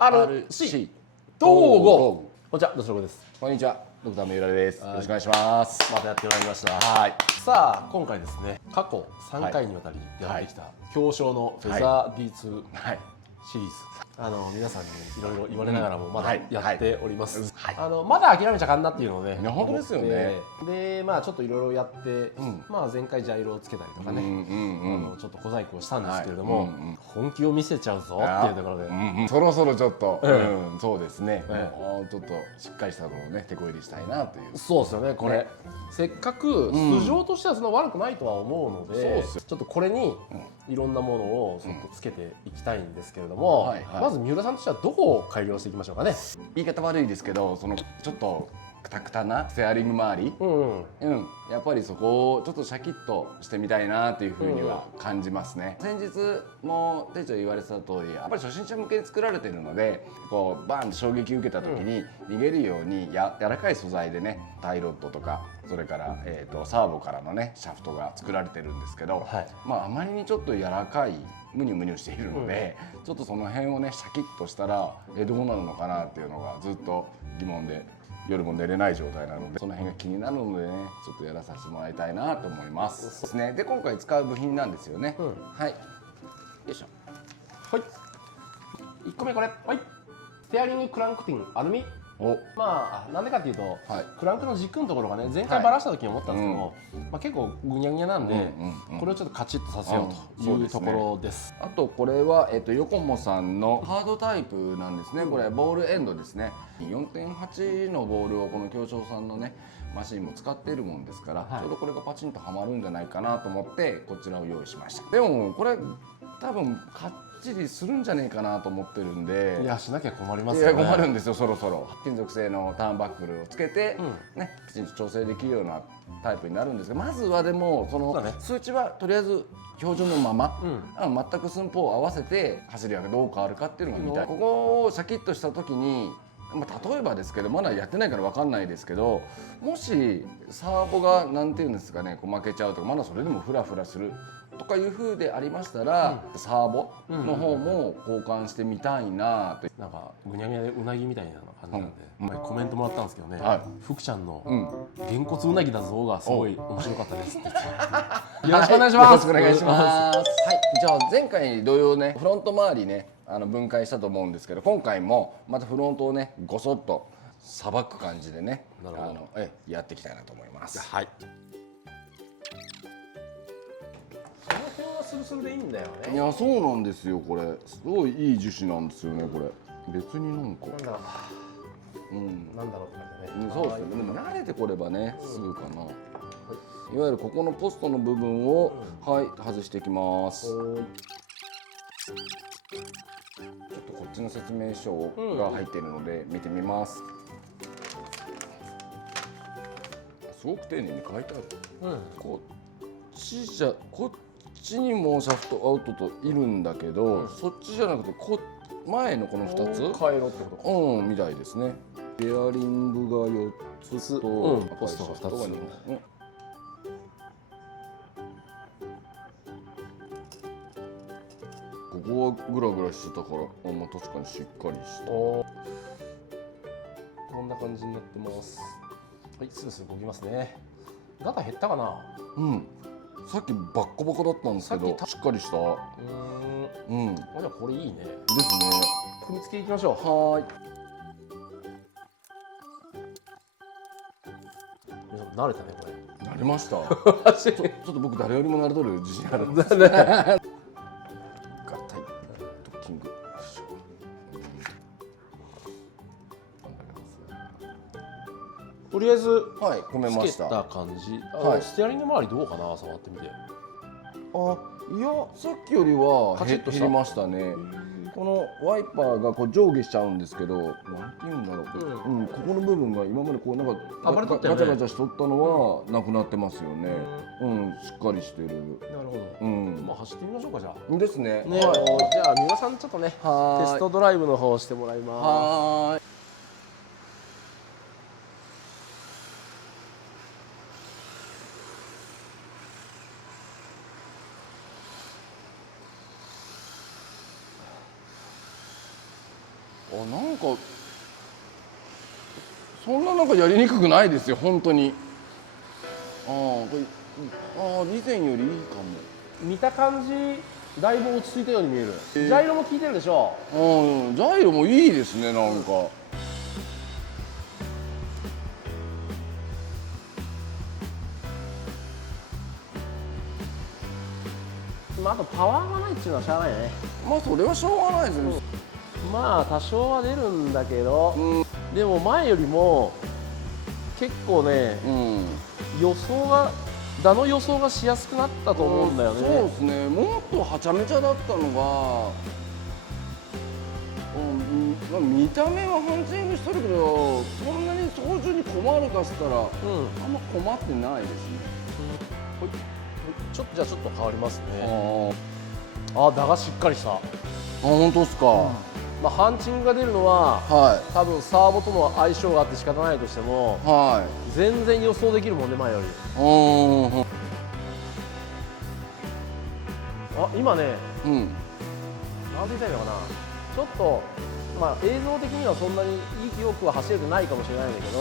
RC 東郷。こんにちは、どうしろです。こんにちは、ドクター三浦です。よろしくお願いします。またやってまいりました。はい。さあ、今回ですね、過去3回にわたりやってきた表彰のフェザー D2 シリーズ。皆さんにいろいろ言われながらもまだやっております。まだ諦めちゃかんなっていうのをね、本当ですよね。で、まあちょっといろいろやって、まあ前回ジャイロをつけたりとかね、ちょっと小細工をしたんですけれども、本気を見せちゃうぞっていうところで、そろそろちょっと、そうですね。もうちょっとしっかりしたのをね、手こ入れしたいなという。そうですよね。これせっかく素性としてはそんな悪くないとは思うので、ちょっとこれにいろんなものをちょっとつけていきたいんですけれども、まず三浦さんとしてはどこを改良していきましょうかね。言い方悪いですけど、そのちょっとクタクタなステアリング周り、やっぱりそこをちょっとシャキッとしてみたいなというふうには感じますね。先日も店長言われてた通り、やっぱり初心者向けに作られているので、こうバーンと衝撃を受けた時に逃げるように柔らかい素材でね、タイロッドとかそれから、サーボからのねシャフトが作られてるんですけど、まああまりにちょっと柔らかいムニュムニュしているので、ちょっとその辺をねシャキッとしたらどうなるのかなっていうのがずっと疑問で、夜も寝れない状態なので、その辺が気になるのでね、ちょっとやらさせてもらいたいなと思います。ですね。で今回使う部品なんですよね。はい。よいしょ。はい。1個目これ。はい。ステアリングクランクピンアルミ。まあなんでかっていうと、クランクの軸のところがね、前回バラした時に思ったんですけども、まあ結構ぐにゃぐにゃなんで、これをちょっとカチッとさせようというところです。あとこれはヨコモさんのハードタイプなんですね。これボールエンドですね。4.8 のボールをこの京商さんのねマシンも使っているもんですから、ちょうどこれがパチンとはまるんじゃないかなと思ってこちらを用意しました。でもこれ多分かっちりするんじゃねえかなと思ってるんで、いやしなきゃ困りますよね。いや困るんですよ。そろそろ金属製のターンバックルをつけて、ね、きちんと調整できるようなタイプになるんですが、まずはでもその数値はとりあえず標準のまま、全く寸法を合わせて走りがどう変わるかっていうのが見たい。ここをシャキッとした時に、例えばですけど、まだやってないから分かんないですけど、もしサーボがなんていうんですかね、こう負けちゃうとか、まだそれでもフラフラするとかいう風でありましたら、サーボの方も交換してみたいなと。なんかぐにゃぐにゃでうなぎみたいな感じなんで、コメントもらったんですけどね、福ちゃんのげんこつうなぎだぞがすごい面白かったですって。よろしくお願いします。よろしくお願いします。はい、じゃあ前回同様ね、フロント周りね分解したと思うんですけど、今回もまたフロントをねごそっとさばく感じでね、やっていきたいなと思います。はい。その辺はスルスルでいいんだよね。いやそうなんですよ。これすごいいい樹脂なんですよね。これ別になんかなんだろうって感じね。そうですね。でも慣れてこればねすぐかな。いわゆるここのポストの部分を外していきます。ちょっとこっちの説明書が入っているので見てみます。すごく丁寧に書いてある。こっちにもシャフトアウトといるんだけど、そっちじゃなくて前のこの2つ変えろってことか。みたいですね。ベアリングが4つとポストが2つ。ここはグラグラしてたから、確かにしっかりした。こんな感じになってます。はい、スルスル動きますね。ガタ減ったかな。さっきバッコバコだったんですけど、しっかりした。じゃあこれいいね。ですね。組み付けいきましょう。はーい。慣れたねこれ。慣れました。ちょっと僕誰よりも慣れとる自信あるんです。だね。合体ドッキング。とりあえず込めました。つけた感じ。ステアリング周りどうかな、触ってみて。いやさっきよりは減りましたね。このワイパーがこう上下しちゃうんですけど、なんて言うんだろう。ここの部分が今までこうなんかガチャガチャしとったのはなくなってますよね。しっかりしてる。なるほど。まあ走ってみましょうかじゃあ。ですね。じゃあ三浦さんちょっとねテストドライブの方をしてもらいます。なんかそんななんかやりにくくないですよ本当に。これ以前よりいいかも。見た感じだいぶ落ち着いたように見える。ジャイロも効いてるでしょ。ジャイロもいいですねなんか。まあ、あとパワーがないっていうのはしゃあないね。まあそれはしょうがないですね。まあ多少は出るんだけど、でも前よりも結構ね、予想がしやすくなったと思うんだよね。そうですね。もっとはちゃめちゃだったのが、見た目はハンチングしてるけど、そんなに操縦に困るかしたら、あんま困ってないですね。ちょっと変わりますね。だがしっかりした。本当ですか。まあハンチングが出るのは、多分サーボとの相性があって仕方ないとしても、全然予想できるもんね前より。今ね、なんて言ったらいいのかな。ちょっとまあ映像的にはそんなによくは走れてないかもしれないんだけど、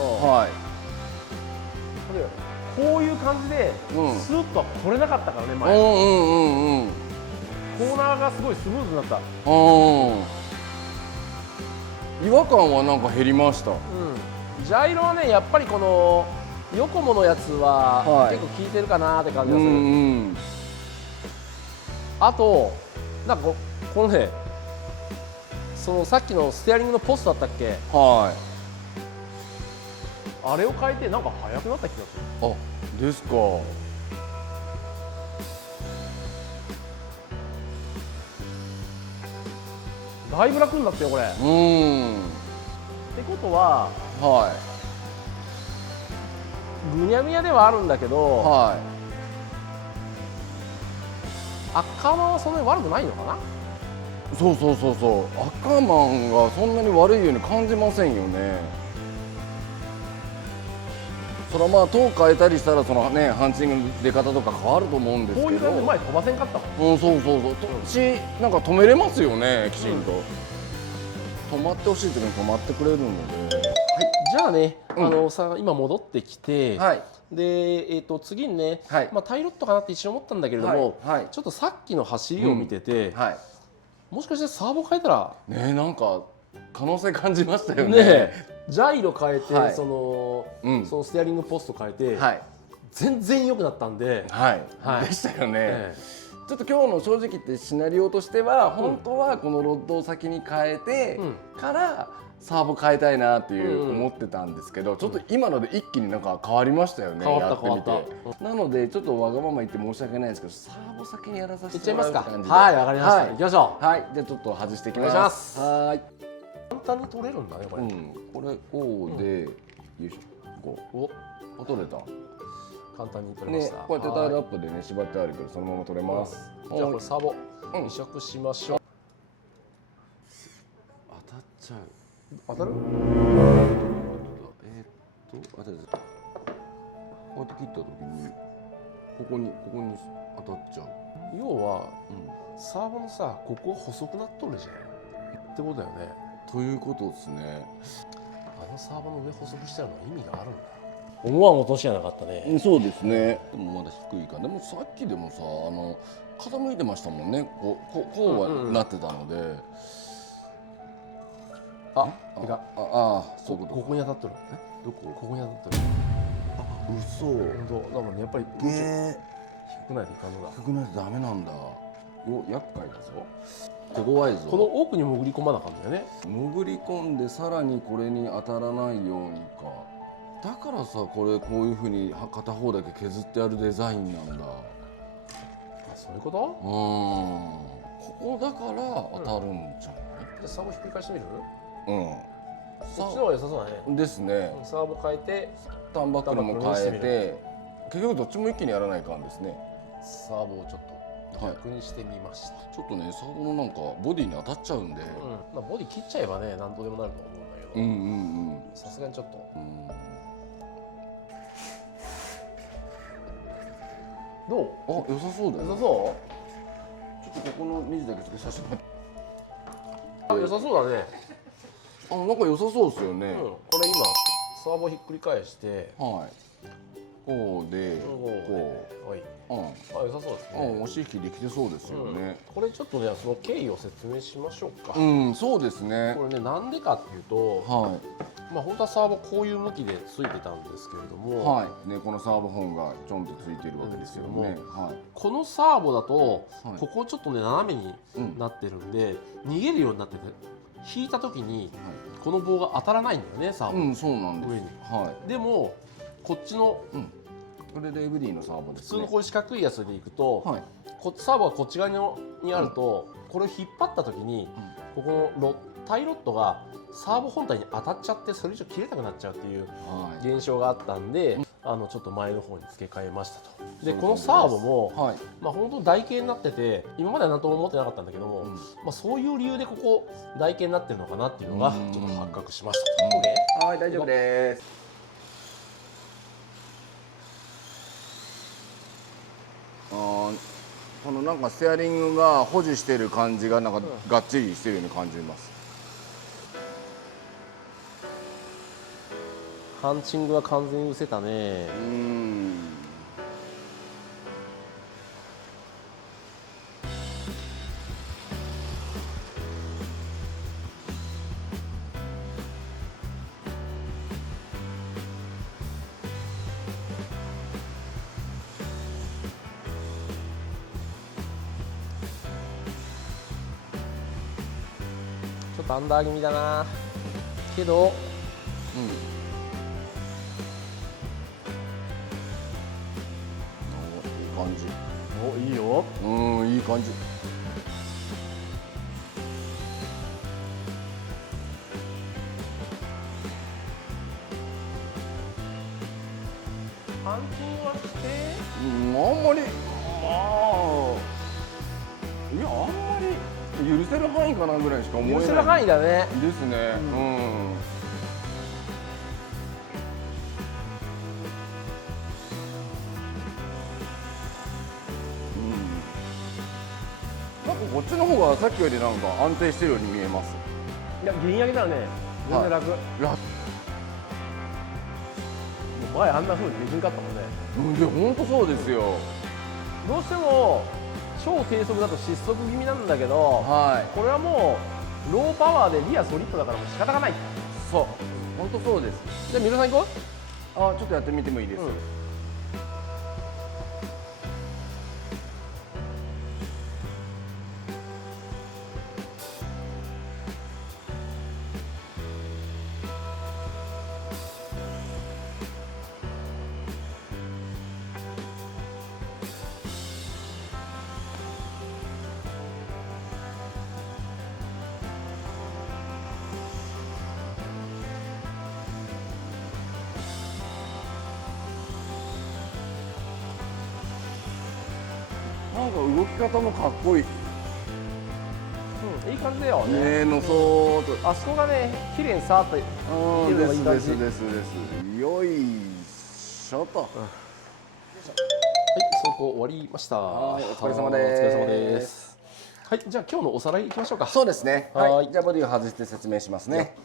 こういう感じでスーッとは来れなかったからね前。コーナーがすごいスムーズになった。違和感はなんか減りました。ジャイロはねやっぱりこのヨコモのやつは結構効いてるかなって感じがする。あとなんかこのね、そのさっきのステアリングのポストだったっけ、あれを変えてなんか速くなった気がする。ですか。だいぶ楽になったよこれ。ってことは、ぐにゃぐにゃではあるんだけど、赤マンはそんなに悪くないのかな。そう赤マンがそんなに悪いように感じませんよね。それはまあ塔変えたりしたらそのねハンチングの出方とか変わると思うんですけど、こういう感じで前飛ばせんかったもん。なんか止めれますよねきちんと。止まってほしい時に止まってくれるので。じゃあね、今戻ってきて、で次にね、まあタイロットかなって一瞬思ったんだけれども、ちょっとさっきの走りを見てて、もしかしてサーボ変えたらね、なんか可能性感じましたよね。ジャイロ変えて、そのステアリングポスト変えて、全然良くなったんで、でしたよね。ちょっと今日の正直言ってシナリオとしては、本当はこのロッドを先に変えてからサーボ変えたいなっていう思ってたんですけど、ちょっと今ので一気になんか変わりましたよね。やってみて。なのでちょっとわがまま言って申し訳ないですけど、サーボ先にやらさせてもらうって感じで。はい、わかりました。行きましょう。じゃあちょっと外していきます。簡単に取れるんだねこれ。これこうで、よいしょ。取れた。簡単に取れました。こうやってタイルアップでね縛ってあるけどそのまま取れます。じゃあこれサーボ移植しましょう。当たっちゃう。当たる？当たる。こうやって切った時にここに当たっちゃう。要はサーボのさ、ここ細くなっとるじゃんってことだよね。ということですね。サーボの上細くしたのは意味があるんだ。思わん落としじゃなかったね。そうですね。でもまだ低いか。でもさっきでもさ傾いてましたもんね。こうはなってたので。そういうこと。ここに当たってる。どこ？ここに当たってる。嘘。本当。だからねやっぱり低くないといかんのだ。低くないとダメなんだ。厄介だぞ。手強いぞ。この奥に潜り込まなかったんだよね。潜り込んでさらにこれに当たらないようにか。だからさ、こういうふうに片方だけ削ってあるデザインなんだ。そういうこと？ここだから当たるんじゃない？じゃあサーボひっくり返してみる？そっちの方が良さそうだね。ですね。サーボ変えて、ターンバックルも変えて、結局どっちも一気にやらないかんですね。サーボをちょっと逆にしてみました。ちょっとね、サーボのなんかボディに当たっちゃうんで、まあボディ切っちゃえばね、なんとでもなると思うんだけど、さすがにちょっと。どう？良さそうだよ。良さそう？ちょっとここのネジだけ付けさせてもらって。良さそうだね。なんか良さそうですよね。これ今サーボひっくり返して、はい。こうでこう、はい、良さそうですね。押し引きできてそうですよね。これちょっとね、その経緯を説明しましょうか。そうですね。これね、なんでかっていうと、まあ本当はサーボこういう向きでついてたんですけれども、このサーボ本がちょんとついてるわけですよね。このサーボだと、ここちょっとね斜めになってるんで、逃げるようになってて、引いた時にこの棒が当たらないんだよね、サーボ。そうなんです。上に。でもこっちのこれで FD のサーボですね。普通のこういう四角いやつでいくと、サーボがこっち側にあると、これを引っ張った時に、ここのタイロッドがサーボ本体に当たっちゃって、それ以上切れなくなっちゃうっていう現象があったんで、ちょっと前の方に付け替えましたと。でこのサーボも、まあ本当台形になってて、今までは何とも思ってなかったんだけども、まあそういう理由でここ台形になってるのかなっていうのがちょっと発覚しましたと。はい、大丈夫です。このなんかステアリングが保持してる感じがなんかがっちりしてるように感じます。ハンチングは完全に失せたね。ちょっとアンダー気味だなけど、いい感じ。いいよ。いい感じ。ハンチングはして、あんまり、いや、あんまり許せる範囲かなぐらいしか思えない。許せる範囲だね。ですね。なんかこっちの方がさっきよりなんか安定してるように見えます。いや、ギン上げたらね、全然楽。前あんな風にできんかったもんね。で、本当そうですよ。どうしても超低速だと失速気味なんだけど、これはもうローパワーでリアソリッドだからもう仕方がない。そう、本当そうです。じゃあ三浦さん行こう。ちょっとやってみてもいいですか。なんか動き方もかっこいい。いい感じだよね。のそーっと。あそこがね、綺麗にさーっといけるのがいい感じ。です。よいしょと。はい、走行終わりました。お疲れ様です。お疲れ様です。はい、じゃあ今日のおさらいいきましょうか。そうですね。はい。じゃあボディを外して説明しますね。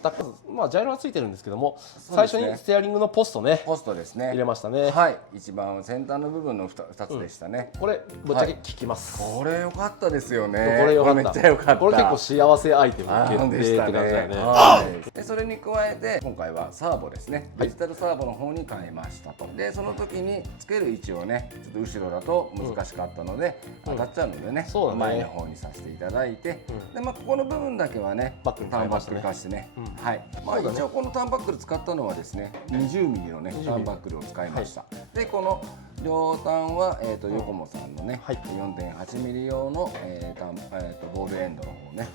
まあジャイロはついてるんですけども、最初にステアリングのポストね。ポストですね。入れましたね。はい。一番先端の部分の2つでしたね。これぶっちゃけ効きます。これ良かったですよね。これ良かった。めっちゃ良かった。これ結構幸せアイテム決定って感じだよね。でそれに加えて今回はサーボですね。デジタルサーボの方に変えましたと。でその時につける位置をね、ちょっと後ろだと難しかったので当たっちゃうのでね、前の方にさせていただいて。でここの部分だけはね、ターンバックル化してね、一応このターンバックル使ったのはですね、20ミリのねターンバックルを使いました。でこの両端はヨコモさんのね 4.8 ミリ用のボールエンドの方ね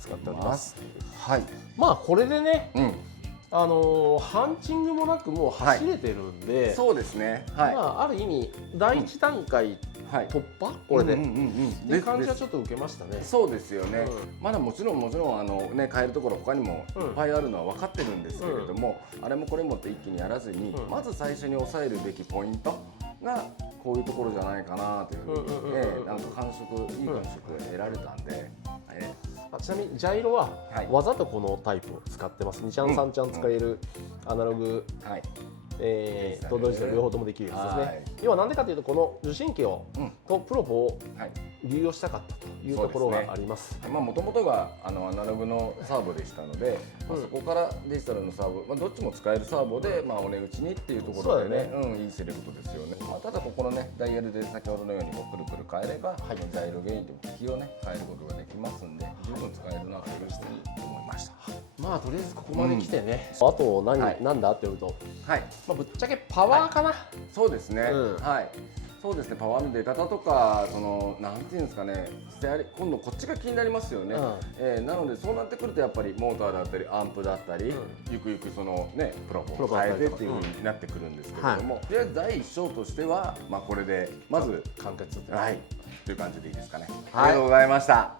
使っております。はい。まあこれでね。ハンチングもなくもう走れてるんで、そうですね。まあある意味第一段階突破これでっていう感じはちょっと受けましたね。そうですよね。まだもちろんね変えるところ他にもいっぱいあるのは分かってるんですけれども、あれもこれもって一気にやらずにまず最初に押さえるべきポイントがこういうところじゃないかなというふうになんかいい感触を得られたんで。ちなみにジャイロははいわざとこのタイプを使ってます。2ちゃん3ちゃん使えるアナログはいとデジタル両方ともできるやつですね。はい要はなんでかというとこの受信機をとプロポをはい流用したかったというところがあります。まあもともとがアナログのサーボでしたので、まあそこからデジタルのサーボ、まあどっちも使えるサーボでまあお値打ちにっていうところでね、いいセレクトですよね。まあただここのねダイヤルで先ほどのようにもくるくる変えれば、ジャイロゲインでもキーをね変えることができますんで、十分使えるなというふうに思いました。まあとりあえずここまで来てね。あとなんだって言うと、はい。まあぶっちゃけパワーかな。そうですね。うんはい。そうですね、パワーの出方とか、なんていうんですかね、今度こっちが気になりますよね。なのでそうなってくるとやっぱりモーターだったりアンプだったり、ゆくゆくそのねプロポを変えてっていう風になってくるんですけれども、とりあえず第一章としてはまあこれでまず完結。はいという感じでいいですかね。ありがとうございました。